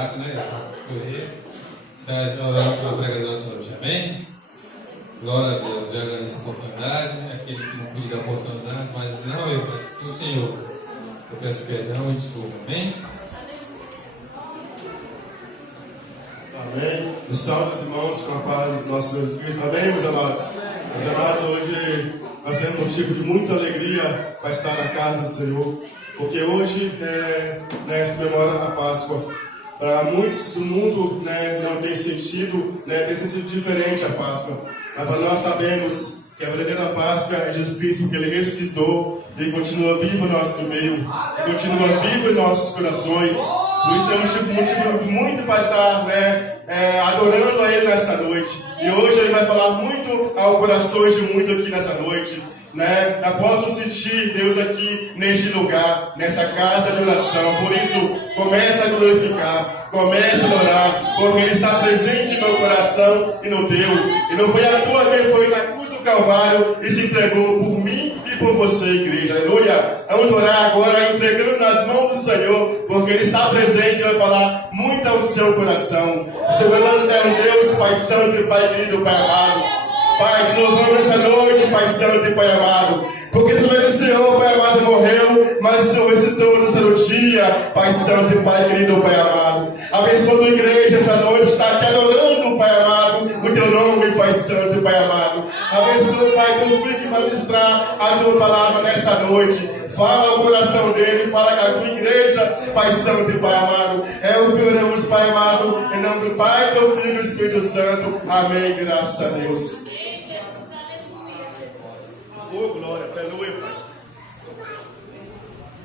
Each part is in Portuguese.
diácono, né? Correr. Está orando pela pregação hoje, amém? Glória a Deus, eu agradeço a oportunidade, aquele que não pude dar a oportunidade, mas não eu, mas o Senhor. Eu peço perdão e desculpa, amém? Amém. Os salve os irmãos com a paz do nosso Deus Cristo. Amém, meus amados? Meus amados, hoje nós temos motivo de muita alegria para estar na casa do Senhor, porque hoje a gente comemora a Páscoa. Para muitos do mundo não tem sentido diferente a Páscoa, mas para nós sabemos que a verdadeira Páscoa é Jesus Cristo, porque Ele ressuscitou e continua vivo no nosso meio, e continua vivo em nossos corações. Por isso temos motivo muito para estar adorando a Ele nessa noite. E hoje Ele vai falar muito ao coração de muito aqui nessa noite. Nós possamos sentir Deus aqui neste lugar, nessa casa de oração. Por isso, comece a glorificar, comece a adorar, porque Ele está presente no meu coração e no teu. E não foi à toa que Ele foi na cruz do Calvário e se entregou por mim e por você, igreja. Aleluia! Vamos orar agora, entregando nas mãos do Senhor, porque Ele está presente e vai falar muito ao seu coração. Senhor, é um Deus, Pai Santo, Pai querido, Pai amado. Pai, te louvamos essa noite, Pai Santo e Pai amado. Porque sabemos que o Senhor, Pai amado, morreu, mas o Senhor ressuscitou no terceiro dia, Pai Santo e Pai querido, Pai amado. Abençoa a tua igreja essa noite, está aqui adorando, Pai amado, o teu nome, Pai Santo e Pai amado. Abençoa, Pai, teu filho que vai ministrar a tua palavra nessa noite. Fala o coração dele, fala com a tua igreja, Pai Santo e Pai amado. É o que oramos, Pai amado, em nome do Pai, do Filho e do Espírito Santo. Amém, graças a Deus. Oh, glória, aleluia, Pai.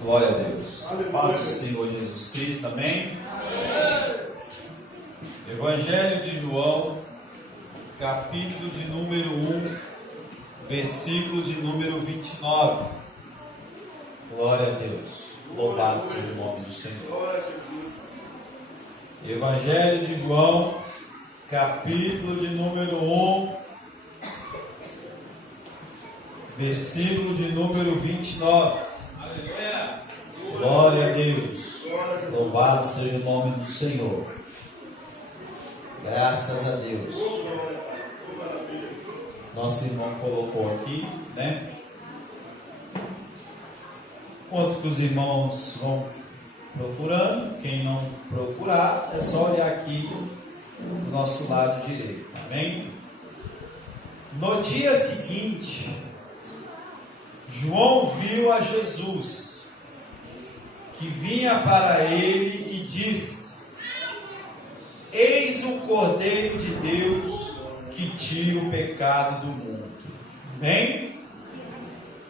Glória a Deus. Aleluia. Paz do Senhor Jesus Cristo, amém? Evangelho de João, capítulo de número 1, versículo de número 29. Glória a Deus. Louvado seja o nome do Senhor. Glória a Jesus. Evangelho de João, capítulo de número 1, versículo de número 29. Aleluia! Glória a Deus. Louvado seja o nome do Senhor. Graças a Deus. Nosso irmão colocou aqui, né? Enquanto que os irmãos vão procurando, quem não procurar, é só olhar aqui do nosso lado direito, amém? No dia seguinte, João viu a Jesus, que vinha para ele e disse: Eis o Cordeiro de Deus que tira o pecado do mundo. Amém?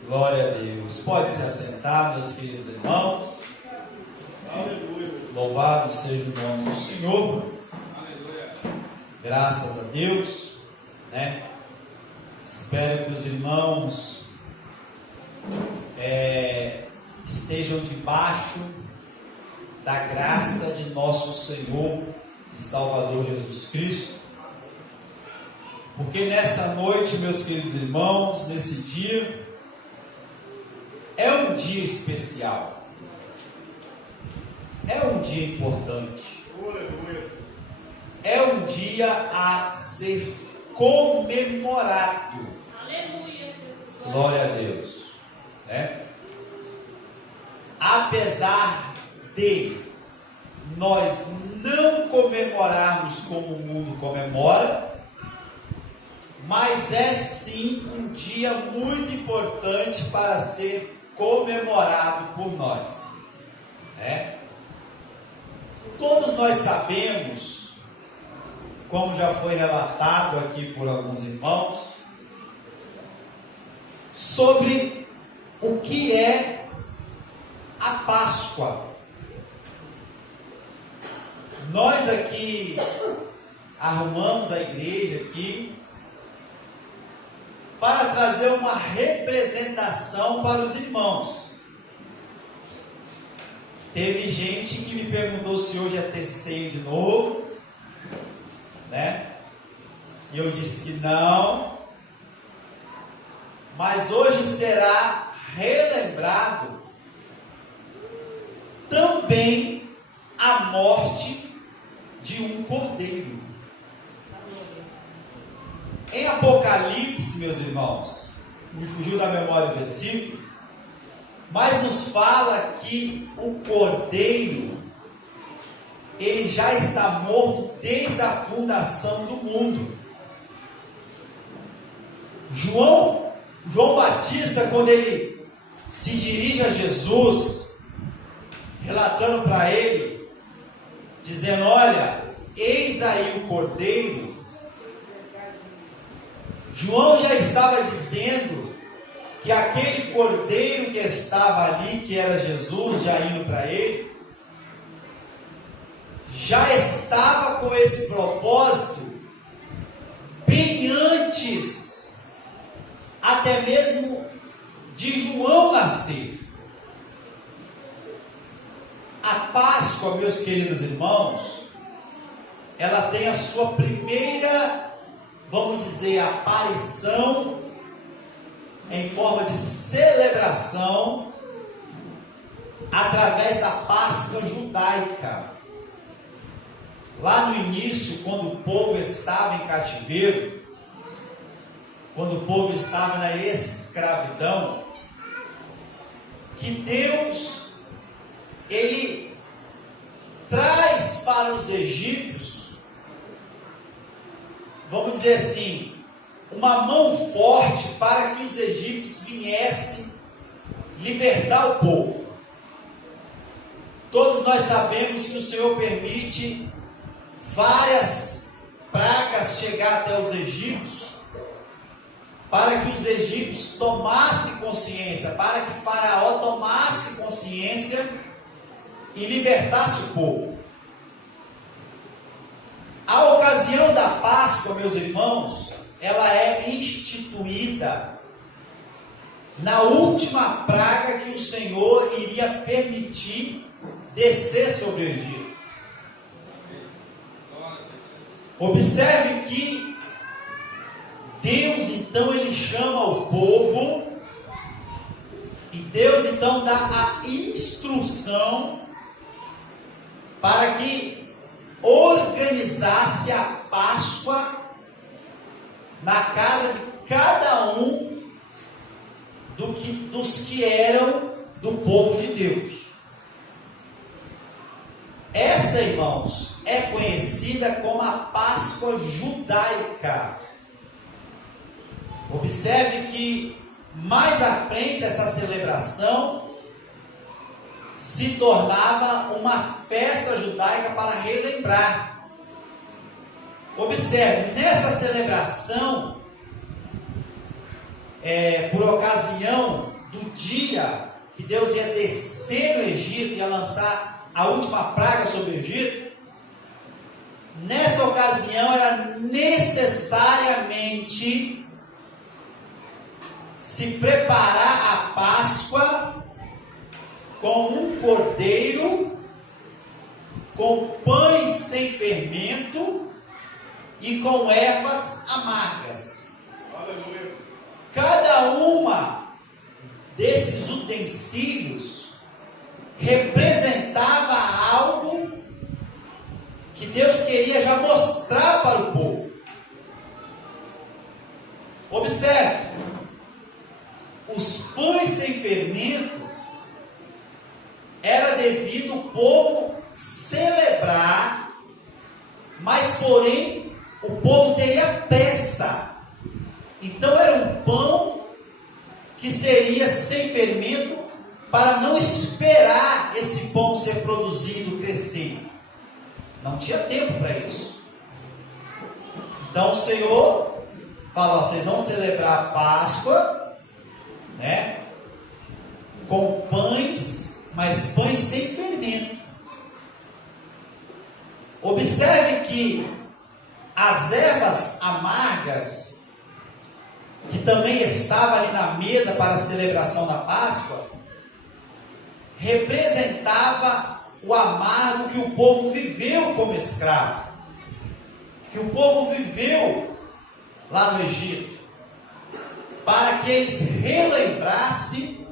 Glória a Deus. Pode se assentar, meus queridos irmãos. Aleluia. Louvado seja o nome do Senhor. Aleluia! Graças a Deus, né? Espero que os irmãos estejam debaixo da graça de nosso Senhor e Salvador Jesus Cristo, porque nessa noite, meus queridos irmãos, nesse dia, é um dia especial, é um dia importante, Aleluia. é um dia a ser comemorado. Glória a Deus, né? Apesar de nós não comemorarmos como o mundo comemora, mas é sim um dia muito importante para ser comemorado por nós, né? Todos nós sabemos, como já foi relatado aqui por alguns irmãos, sobre o que é a Páscoa. Nós aqui arrumamos a igreja aqui para trazer uma representação para os irmãos. Teve gente que me perguntou se hoje ia ter ceia de novo, né? E eu disse que não. Mas hoje será relembrado também a morte cordeiro. Em Apocalipse, meus irmãos, me fugiu da memória o versículo, mas nos fala que o cordeiro, ele já está morto desde a fundação do mundo. João Batista, quando ele se dirige a Jesus, relatando para ele, dizendo: olha, eis aí o cordeiro. João já estava dizendo que aquele cordeiro que estava ali, que era Jesus, já indo para ele, já estava com esse propósito bem antes, até mesmo de João nascer. A Páscoa, meus queridos irmãos, ela tem a sua primeira, vamos dizer, aparição em forma de celebração através da Páscoa judaica. Lá no início, quando o povo estava em cativeiro, quando o povo estava na escravidão, que Deus, ele traz para os egípcios, vamos dizer assim, uma mão forte para que os egípcios viessem libertar o povo. Todos nós sabemos que o Senhor permite várias pragas chegar até os egípcios, para que os egípcios tomassem consciência, para que Faraó tomasse consciência e libertasse o povo. A ocasião da Páscoa, meus irmãos, ela é instituída na última praga que o Senhor iria permitir descer sobre o Egito. Observe que Deus então ele chama o povo, e Deus então dá a instrução para que organizasse a Páscoa na casa de cada um dos que eram do povo de Deus. Essa, irmãos, é conhecida como a Páscoa judaica. Observe que mais à frente essa celebração se tornava uma festa judaica para relembrar. Observe, nessa celebração, por ocasião do dia que Deus ia descer no Egito, ia lançar a última praga sobre o Egito, nessa ocasião era necessariamente se preparar a Páscoa com um cordeiro, com pães sem fermento e com ervas amargas. Aleluia. Cada uma desses utensílios representava algo que Deus queria já mostrar para o povo. Observe, os pães sem fermento era devido o povo celebrar, mas porém o povo teria pressa. Então era um pão que seria sem fermento, para não esperar esse pão ser produzido, crescer. Não tinha tempo para isso. Então o Senhor fala: vocês vão celebrar a Páscoa, né, com pães, mas pães sem fermento. Observe que as ervas amargas, que também estavam ali na mesa para a celebração da Páscoa, representava o amargo que o povo viveu como escravo, que o povo viveu lá no Egito, para que eles relembrassem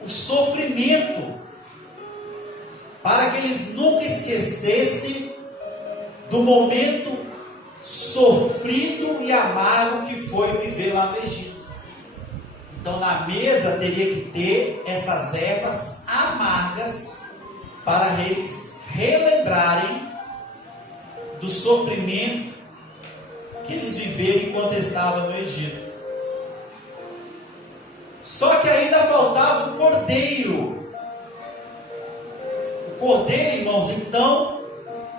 o sofrimento, para que eles nunca esquecessem do momento sofrido e amargo que foi viver lá no Egito. Então na mesa teria que ter essas ervas amargas para eles relembrarem do sofrimento que eles viveram enquanto estavam no Egito. Só que ainda faltava o cordeiro. O cordeiro, irmãos, então,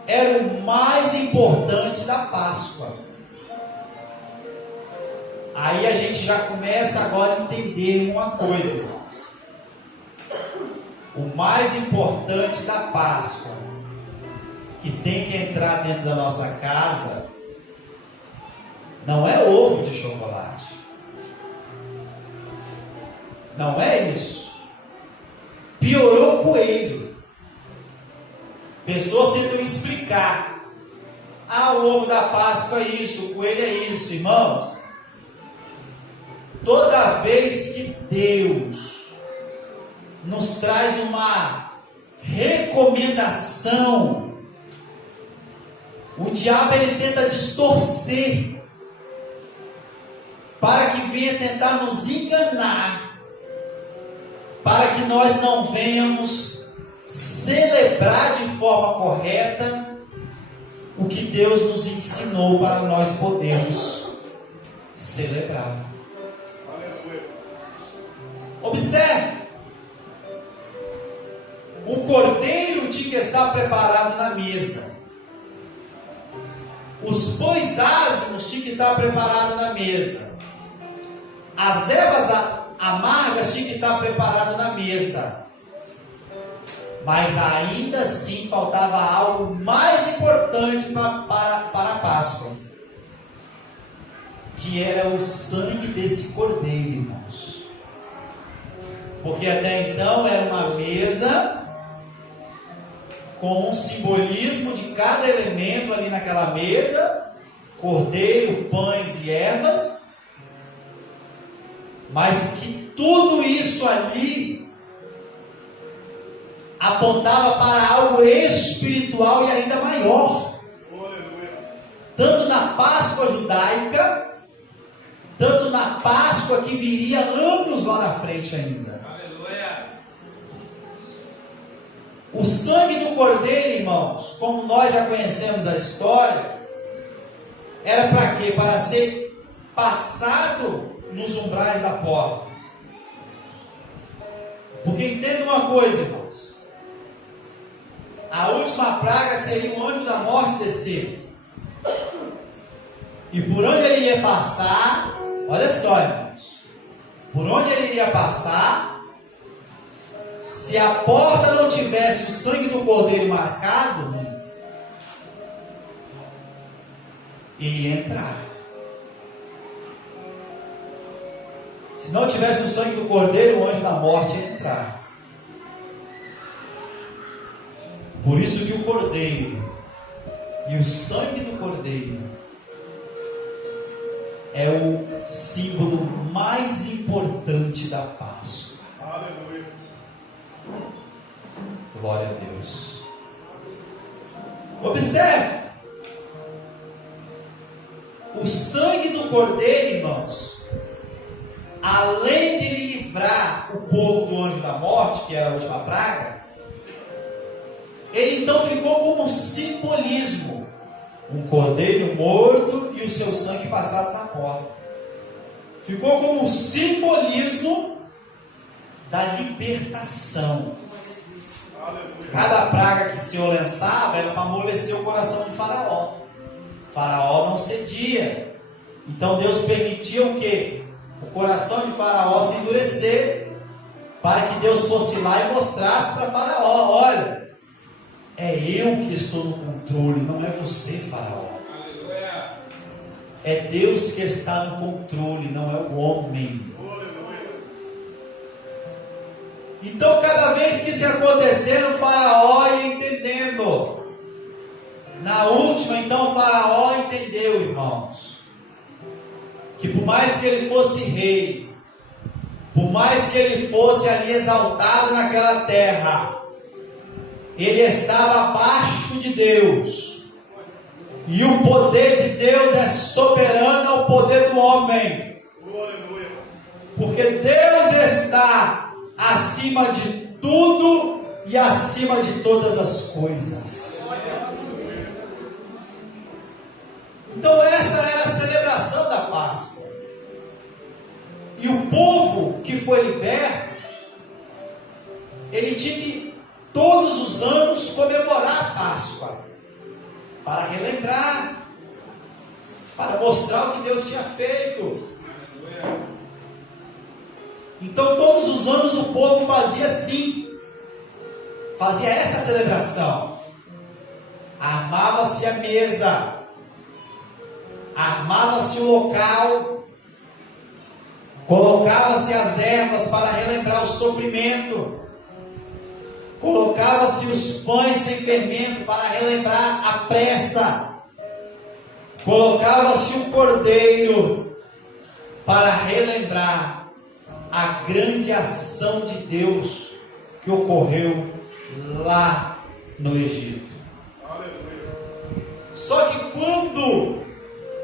era o mais importante da Páscoa. Aí a gente já começa agora a entender uma coisa, irmãos. O mais importante da Páscoa, que tem que entrar dentro da nossa casa, não é ovo de chocolate. Não é isso. Piorou o coelho. Pessoas tentam explicar. O ovo da Páscoa é isso, o coelho é isso, irmãos. Toda vez que Deus nos traz uma recomendação, o diabo ele tenta distorcer para que venha tentar nos enganar, para que nós não venhamos celebrar de forma correta o que Deus nos ensinou para nós podermos celebrar. Observe, o cordeiro tinha que estar preparado na mesa, os bois ázimos tinham que estar preparados na mesa, as ervas amargas tinham que estar preparadas na mesa, mas ainda assim faltava algo mais importante para a Páscoa, que era o sangue desse cordeiro, irmãos. Porque até então era uma mesa com um simbolismo de cada elemento ali naquela mesa: cordeiro, pães e ervas, mas que tudo isso ali apontava para algo espiritual e ainda maior. Tanto na Páscoa judaica, tanto na Páscoa que viria anos lá na frente ainda. O sangue do cordeiro, irmãos, como nós já conhecemos a história, era para quê? Para ser passado nos umbrais da porta. Porque entenda uma coisa, irmãos: a última praga seria o anjo da morte descer, e por onde ele ia passar, olha só, irmãos, por onde ele iria passar, se a porta não tivesse o sangue do cordeiro marcado, ele ia entrar. Se não tivesse o sangue do cordeiro, o anjo da morte ia entrar. Por isso que o cordeiro e o sangue do cordeiro é o símbolo mais importante da Páscoa. Aleluia. Glória a Deus. Observe, o sangue do cordeiro, irmãos, além de livrar o povo do anjo da morte, que é a última praga, ele então ficou como um simbolismo: um cordeiro morto e o seu sangue passado na porta. Ficou como um simbolismo da libertação. Cada praga que o Senhor lançava era para amolecer o coração de Faraó. Faraó não cedia. Então Deus permitia o quê? O coração de Faraó se endurecer, para que Deus fosse lá e mostrasse para Faraó: olha, é eu que estou no controle, não é você, Faraó. É Deus que está no controle, não é o homem. Então, cada vez que isso acontecer, o Faraó ia entendendo. Na última, então, o Faraó entendeu, irmãos, que por mais que ele fosse rei, por mais que ele fosse ali exaltado naquela terra, ele estava abaixo de Deus. E o poder de Deus é soberano ao poder do homem. Porque Deus está acima de tudo e acima de todas as coisas. Então essa era a celebração da Páscoa. E o povo que foi liberto, ele tinha que todos os anos comemorar a Páscoa, para relembrar, para mostrar o que Deus tinha feito. Então todos os anos o povo fazia assim, fazia essa celebração. Armava-se a mesa, armava-se o local, colocava-se as ervas para relembrar o sofrimento, colocava-se os pães sem fermento para relembrar a pressa, colocava-se o cordeiro para relembrar a grande ação de Deus que ocorreu lá no Egito. Só que quando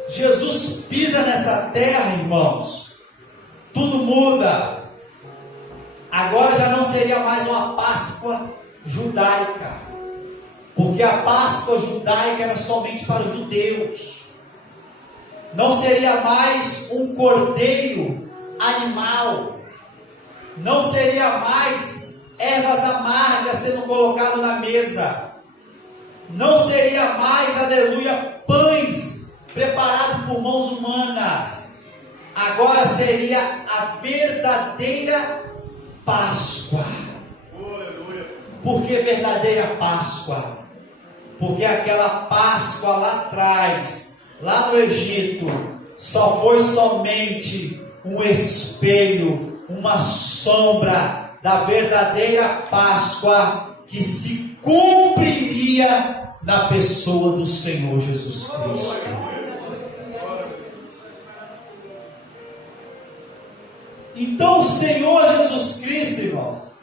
Jesus pisa nessa terra, irmãos, tudo muda. Agora já não seria mais uma Páscoa judaica, porque a Páscoa judaica era somente para os judeus. Não seria mais um cordeiro animal, não seria mais ervas amargas sendo colocado na mesa, não seria mais, aleluia, pães preparados por mãos humanas. Agora seria a verdadeira Páscoa. Por que verdadeira Páscoa? Porque aquela Páscoa lá atrás, lá no Egito, só foi somente um espelho, uma sombra da verdadeira Páscoa que se cumpriria na pessoa do Senhor Jesus Cristo. Então o Senhor Jesus Cristo, irmãos,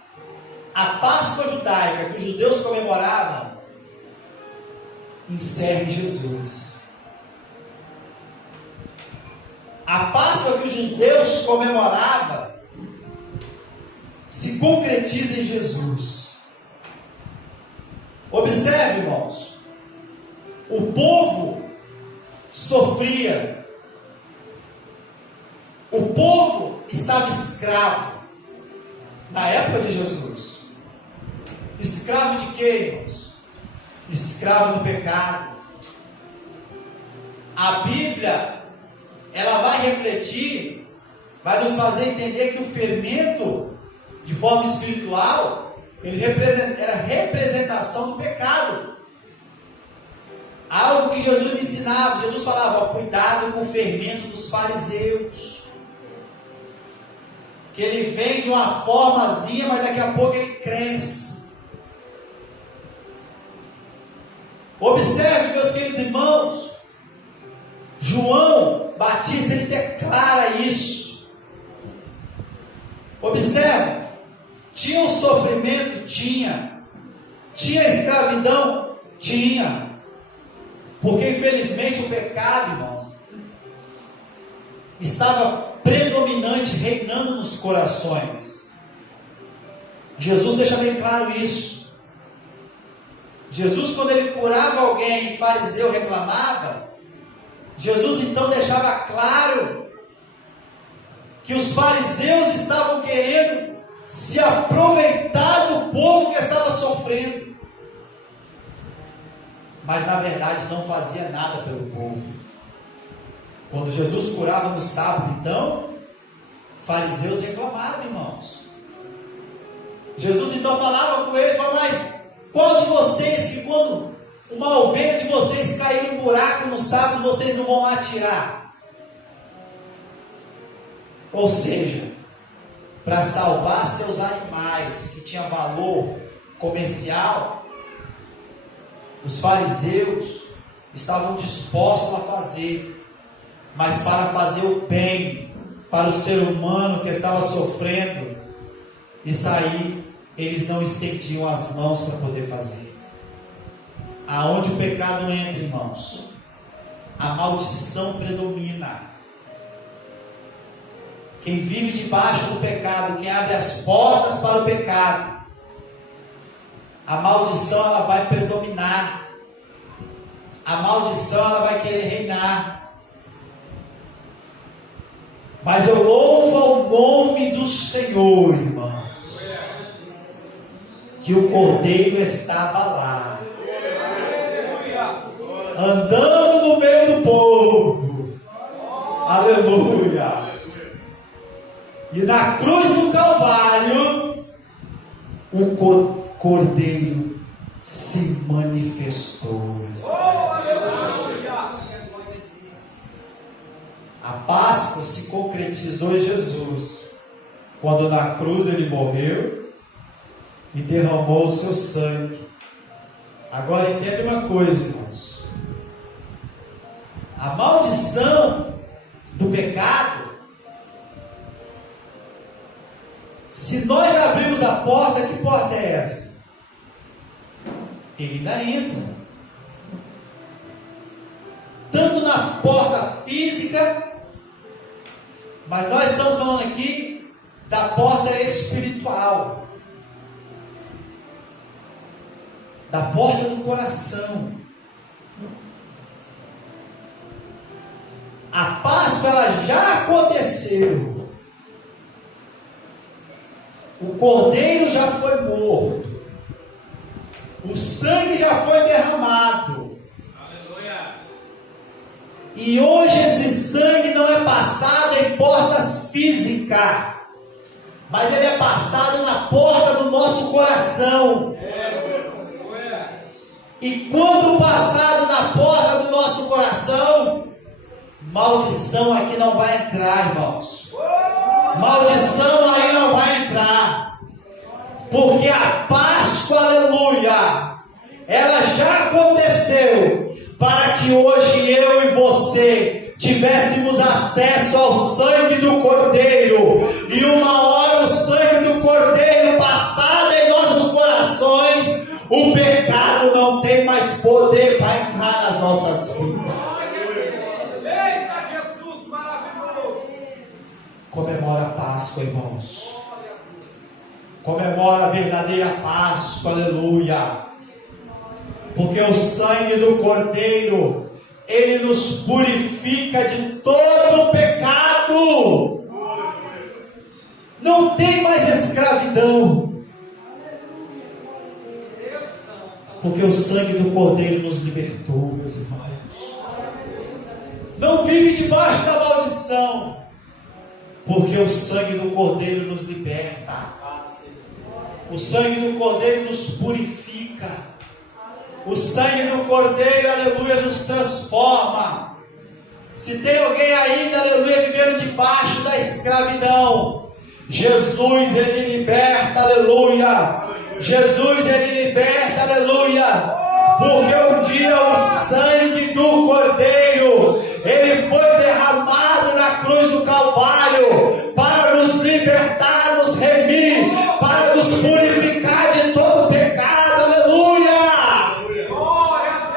a Páscoa judaica que os judeus comemoravam, encerra em Jesus. A Páscoa que os judeus comemoravam se concretiza em Jesus. Observe, irmãos, o povo sofria, o povo estava escravo na época de Jesus. Escravo de quê, irmãos? Escravo do pecado. A Bíblia, ela vai refletir, vai nos fazer entender que o fermento, de forma espiritual, ele era representação do pecado. Algo que Jesus ensinava. Jesus falava, ó, cuidado com o fermento dos fariseus, que ele vem de uma formazinha, mas daqui a pouco ele cresce. Observe, meus queridos irmãos, João Batista, ele declara isso. Observe, tinha um sofrimento? Tinha escravidão? Tinha, porque infelizmente o pecado, irmãos, estava predominante, reinando nos corações. Jesus deixa bem claro isso. Jesus, quando ele curava alguém e fariseu reclamava, Jesus então deixava claro que os fariseus estavam querendo se aproveitar do povo que estava sofrendo, mas na verdade não fazia nada pelo povo. Quando Jesus curava no sábado, então, fariseus reclamavam, irmãos. Jesus então falava com eles, falava, qual de vocês que quando uma ovelha de vocês cair num buraco no sábado, vocês não vão lá tirar? Ou seja, para salvar seus animais que tinham valor comercial, os fariseus estavam dispostos a fazer, mas para fazer o bem para o ser humano que estava sofrendo, isso aí eles não estendiam as mãos para poder fazer. Aonde o pecado entra, irmãos, a maldição predomina. Quem vive debaixo do pecado, quem abre as portas para o pecado, a maldição ela vai predominar. A maldição ela vai querer reinar. Mas eu louvo ao nome do Senhor, irmãos, que o Cordeiro estava lá, andando no meio do povo. Aleluia. E na cruz do Calvário, o Cordeiro se manifestou. A Páscoa se concretizou em Jesus, quando na cruz ele morreu e derramou o seu sangue. Agora entenda uma coisa, irmãos. A maldição do pecado, se nós abrirmos a porta, que porta é essa? Ele ainda entra. Tanto na porta física, mas nós estamos falando aqui da porta espiritual, da porta do coração. A Páscoa ela já aconteceu. O Cordeiro já foi morto. O sangue já foi derramado. Aleluia. E hoje esse sangue não é passado em portas físicas, mas ele é passado na porta do nosso coração. E quando passado na porta do nosso coração, maldição aqui não vai entrar, irmãos. Maldição aí não vai entrar, porque a Páscoa, aleluia, ela já aconteceu, para que hoje eu e você tivéssemos acesso ao sangue do Cordeiro, e uma hora o sangue do Cordeiro passado em nossos corações, o pecado não tem mais poder para entrar nas nossas vidas. Comemora a Páscoa, irmãos. Comemora a verdadeira Páscoa, aleluia. Porque o sangue do Cordeiro, ele nos purifica de todo o pecado. Não tem mais escravidão. Porque o sangue do Cordeiro nos libertou, meus irmãos. Não vive debaixo da maldição, porque o sangue do Cordeiro nos liberta. O sangue do Cordeiro nos purifica. O sangue do Cordeiro, aleluia, nos transforma. Se tem alguém ainda, aleluia, vivendo debaixo da escravidão, Jesus, ele liberta, aleluia. Jesus, ele liberta, aleluia. Porque um dia o sangue do Cordeiro, ele foi derramado na cruz do Calvário, para nos libertar, nos remir, para nos purificar de todo pecado, aleluia. Glória a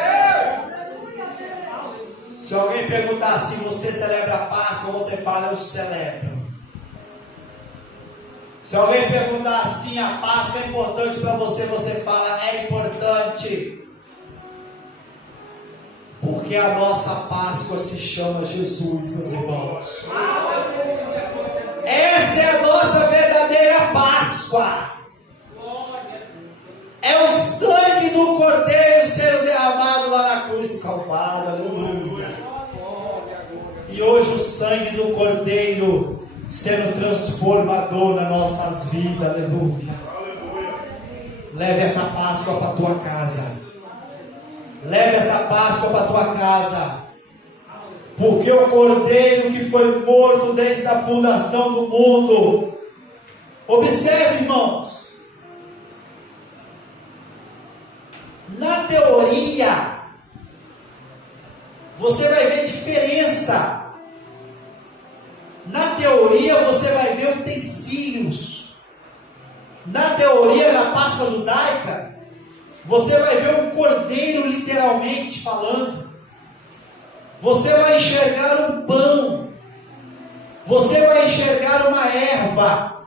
Deus. Se alguém perguntar assim, você celebra a Páscoa, você fala, eu celebro. Se alguém perguntar assim, a Páscoa é importante para você, você fala, é importante. Porque a nossa Páscoa se chama Jesus, meus irmãos. Essa é a nossa verdadeira Páscoa. É o sangue do Cordeiro sendo derramado lá na cruz do Calvário, aleluia. E hoje o sangue do Cordeiro sendo transformador nas nossas vidas, aleluia. Leve essa Páscoa para a tua casa. Leve essa Páscoa para a tua casa. Porque o Cordeiro que foi morto desde a fundação do mundo. Observe, irmãos. Na teoria, você vai ver diferença. Na teoria, você vai ver utensílios. Na teoria, na Páscoa judaica, você vai ver um cordeiro, literalmente falando. você vai enxergar um pão, você vai enxergar uma erva.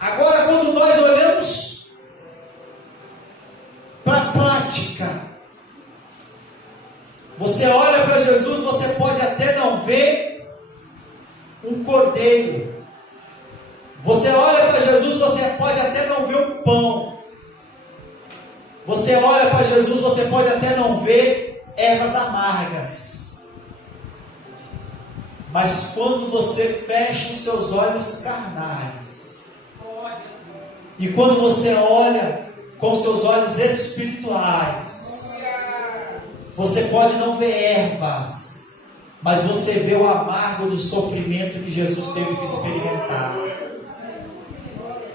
Agora, quando nós olhamos para a prática, você olha para Jesus, você pode até não ver um cordeiro. Você olha para Jesus, você pode até não ver um pão. Você olha para Jesus, você pode até não ver ervas amargas. Mas quando você fecha os seus olhos carnais, e quando você olha com seus olhos espirituais, você pode não ver ervas, mas você vê o amargo do sofrimento que Jesus teve que experimentar.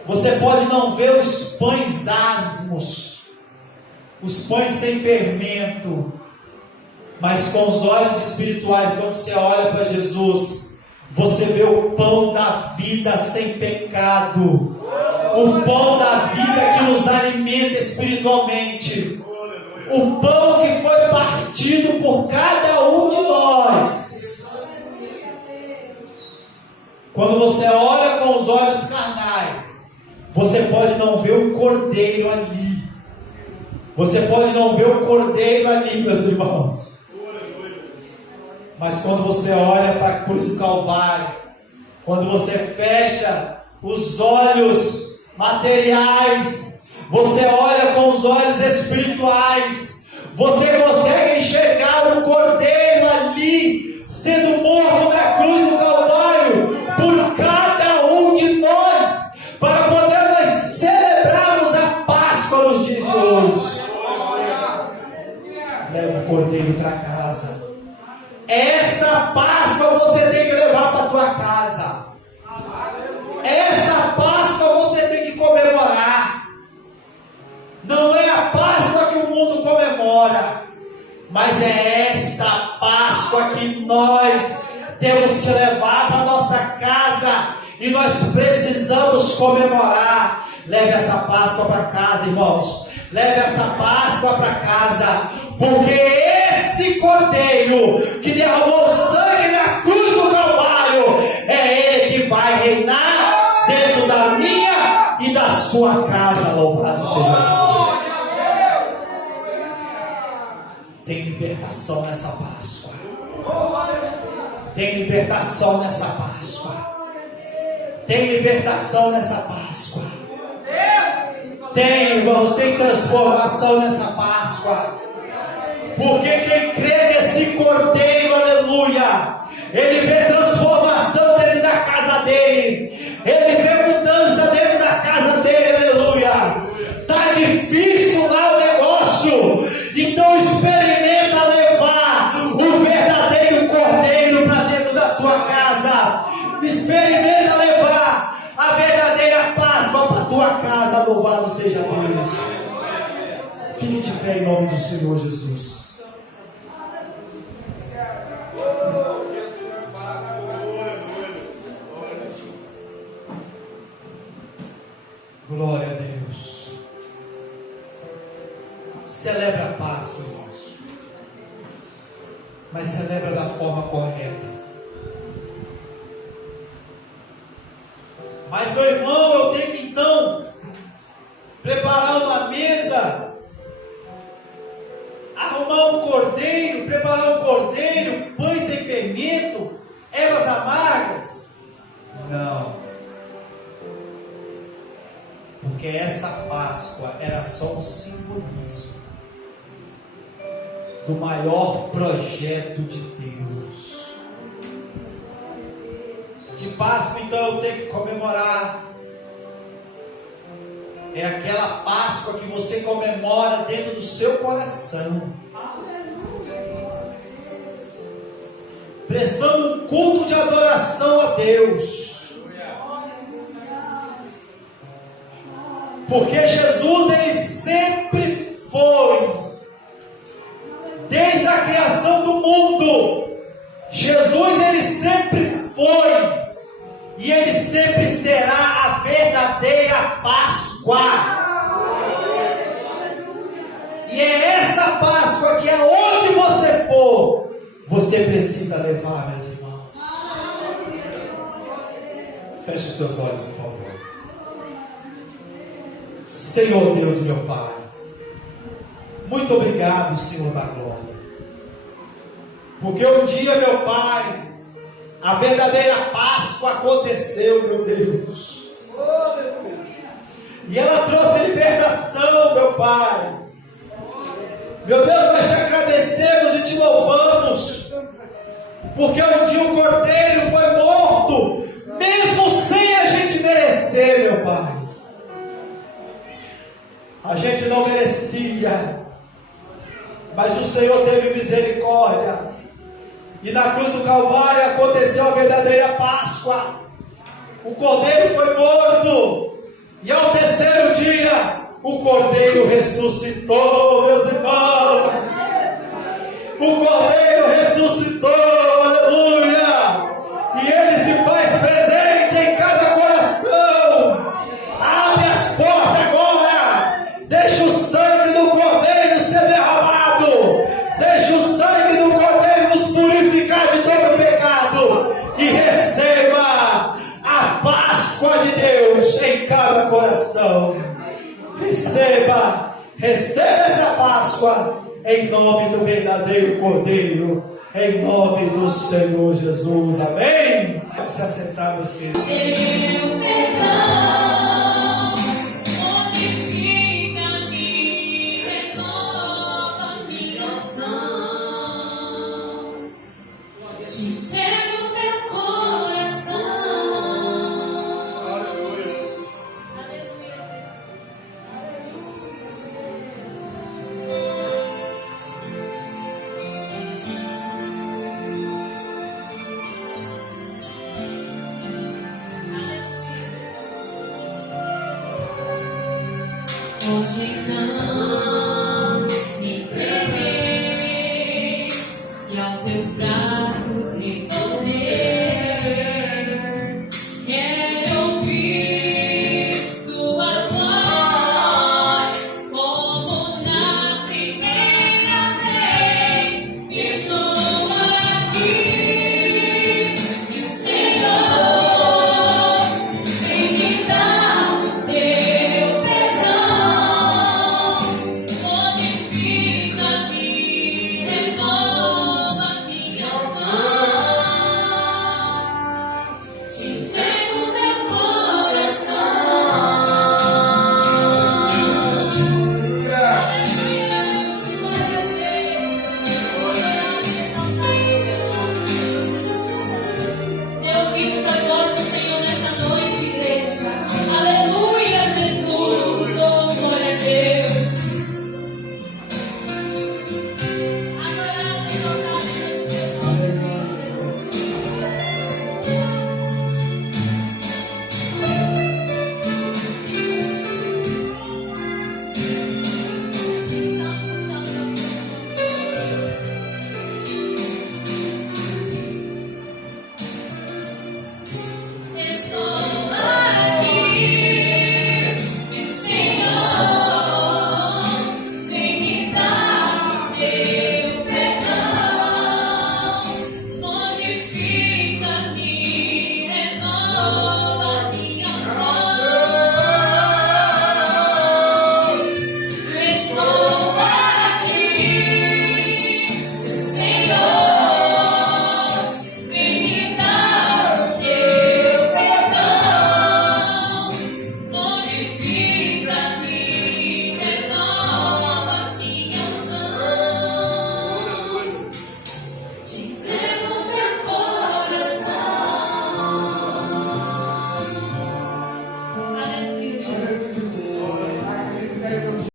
Você pode não ver os pães asmos, os pães sem fermento, mas com os olhos espirituais, quando você olha para Jesus, você vê o pão da vida sem pecado, o pão da vida que nos alimenta espiritualmente, o pão que foi partido por cada um de nós. Quando você olha com os olhos carnais, você pode não ver o cordeiro ali. Você pode não ver o cordeiro ali, meus irmãos. Mas quando você olha para a cruz do Calvário, quando você fecha os olhos materiais, você olha com os olhos espirituais, você consegue enxergar o cordeiro ali, sendo morto na cruz do Calvário, por cada um de nós, para poder nós celebrarmos a Páscoa nos dias de hoje. Leva o cordeiro para casa. Essa Páscoa você tem que levar para a tua casa. Essa Páscoa você tem que comemorar. Não é a Páscoa que o mundo comemora, mas é essa Páscoa que nós temos que levar para a nossa casa e nós precisamos comemorar. Leve essa Páscoa para casa, irmãos. Leve essa Páscoa para casa, porque esse cordeiro que derramou sangue na cruz do Calvário é ele que vai reinar dentro da minha e da sua casa. Louvado seja Deus. Tem libertação nessa Páscoa. Tem libertação nessa Páscoa. Tem libertação nessa Páscoa. Tem, irmãos, tem transformação nessa Páscoa. Porque quem crê nesse cordeiro, aleluia, ele vê transformação dentro da casa dele, ele vê mudança dentro da casa dele, aleluia. Está difícil lá o negócio, então experimenta levar o verdadeiro cordeiro para dentro da tua casa. Experimenta levar a verdadeira Páscoa para a tua casa. Louvado seja Deus. Fique de pé em nome do Senhor Jesus. Glória a Deus. Celebra a Páscoa, irmãos, mas celebra da forma correta. Mas, meu irmão, eu tenho que então preparar uma mesa, arrumar um cordeiro, preparar um cordeiro, pães sem fermento, ervas amargas. Não. Porque essa Páscoa era só um simbolismo do maior projeto de Deus. Que Páscoa então eu tenho que comemorar? É aquela Páscoa que você comemora dentro do seu coração, prestando um culto de adoração a Deus. Porque Jesus, ele sempre foi, desde a criação do mundo, Jesus, ele sempre foi, e ele sempre será a verdadeira Páscoa. E é essa Páscoa que é onde você precisa levar, meus irmãos. Feche os teus olhos, por favor. Senhor Deus e meu Pai, muito obrigado, Senhor da glória, porque um dia, meu Pai, a verdadeira Páscoa aconteceu, meu Deus, e ela trouxe libertação, meu Pai. Meu Deus, nós te agradecemos e te louvamos, porque um dia o Cordeiro foi morto, mesmo sem a gente merecer, meu Pai. A gente não merecia, mas o Senhor teve misericórdia, e na cruz do Calvário aconteceu a verdadeira Páscoa. O Cordeiro foi morto, e ao terceiro dia o Cordeiro ressuscitou, meus irmãos. O Cordeiro ressuscitou, aleluia, e Ele se faz presente em cada coração. Abre as portas agora, deixa o sangue do Cordeiro ser derramado, deixa o sangue do Cordeiro nos purificar de todo pecado, e receba a Páscoa de Deus em cada coração. Receba essa Páscoa em nome do verdadeiro Cordeiro, em nome do Senhor Jesus, amém? Pode se assentar, meus queridos. Teu perdão modifica-me, renova minha ação. Te entrego meu coração. Aleluia. Hoje não me entreguei e aos seus braços